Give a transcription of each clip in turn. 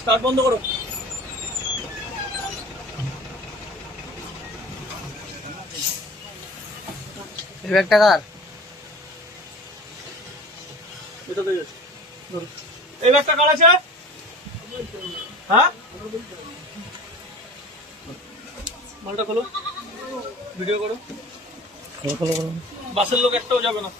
Start বন্ধ করো। ব্যাগটা কার। এই ব্যাগটা আছে? হ্যাঁ? মালটা খোলো। ভিডিও করো। বাসের লোক একটাও যাবে না।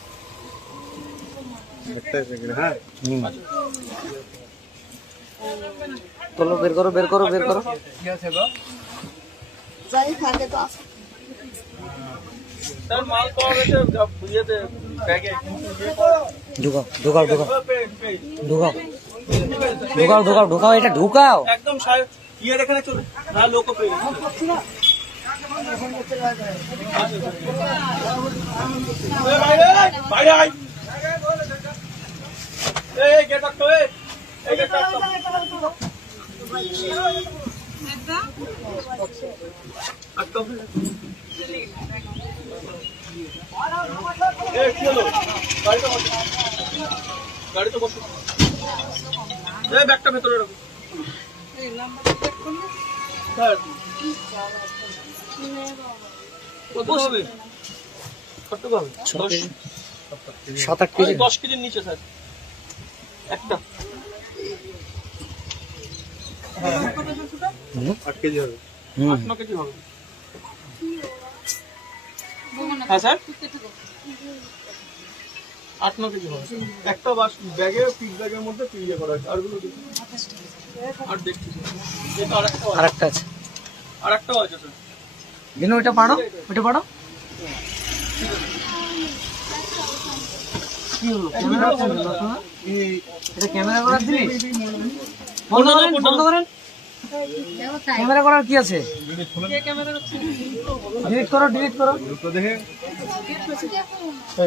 খোলো বের করো বের করো বের করো। পাওয়া গেছে ইয়েতে ঢুকাও ঢুকাও ঢুকাও। Pay- pay- ঢুকাও। ঢুকাও ঢুকাও ঢুকাও এটা ঢুকাও। একদম চলে না বাইরে বাইরে। এই, এই, গেট এই। এই। এই। গাড়িতে এই, ব্যাগটা ভেতরে রাখো। হ্যাঁ। কত হবে? কত হবে? দশ। সাত আট কেজি। ওই দশ কেজির নিচে স্যার। একটা আট কেজি হবে আট ন কেজি হবে হ্যাঁ স্যার আট ন কেজি হবে একটা বাস ব্যাগে পিক ব্যাগের মধ্যে ইয়ে করা আছে আরগুলো আর দেখছি আর একটা আর একটা আছে আর একটাও আছে স্যার দিন ওইটা পাড়ো ওইটা পাড়ো ক্যামেরা আছে না তোমার? এটা ক্যামেরা করার জিনিস? বন্ধ করেন ক্যামেরা করার কি আছে? ডিলিট করো ডিলিট করো। সব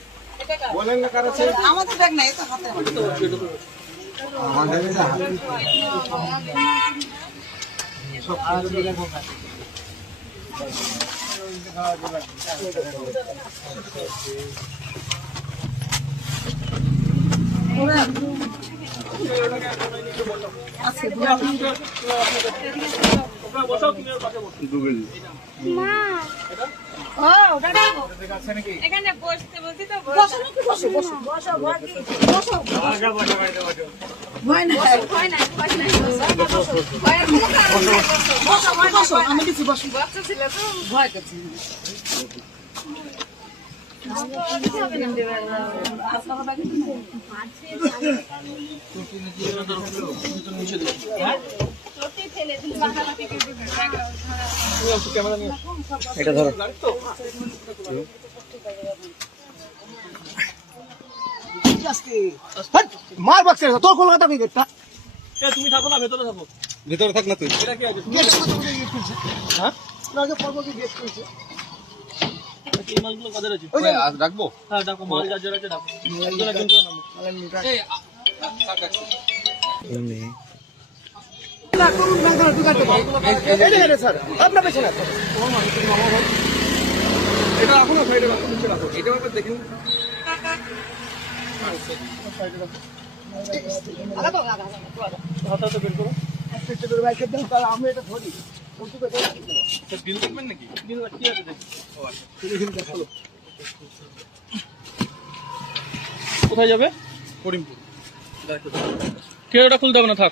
নাই হাতে তুমি ওর পাশে বসো এখানে বসতে বলছি তো ভয় নাই। ভয় নাই ভয় নাই বসো, আমি কিছু বসো। বাচ্চা ছিল তো। ভয় করছি। না। নিচে এটা ধরো। মার বাক্সে তোর কলকাতা গেটটা তুমি থাকো না ভেতরে থাকো। ভিতরে থাক না তুই। এটা কি আছে? গেট হ্যাঁ? না যে পর্ব কি গেট খুলছে। যে রাখব? হ্যাঁ ডাকো মাল যার যার আছে ডাকো একজন একজন করে নামো। স্যার আমি এটা ধরি বিল দেখবেন নাকি বিল কি আছে দেখি কোথায় যাবে? করিমপুর। কেউ এটা খুলতে হবে না থাক।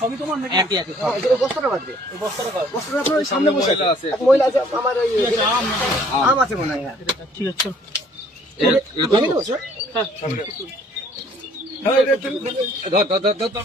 সবই তোমার নাকি একই একই হ্যাঁ, এটা বস্তাটা বাদ দে। এই বস্তাটা কার? বস্তাটা আপনার ওই সামনে বসে আছে। এক মহিলা আছে, আমার ওই আম আছে মনে হয় হ্যাঁ। ঠিক আছে চলো। ভেঙে দেবো, স্যার? হ্যাঁ, এটা তুলে- তুলে- ধর ধর ধর ধর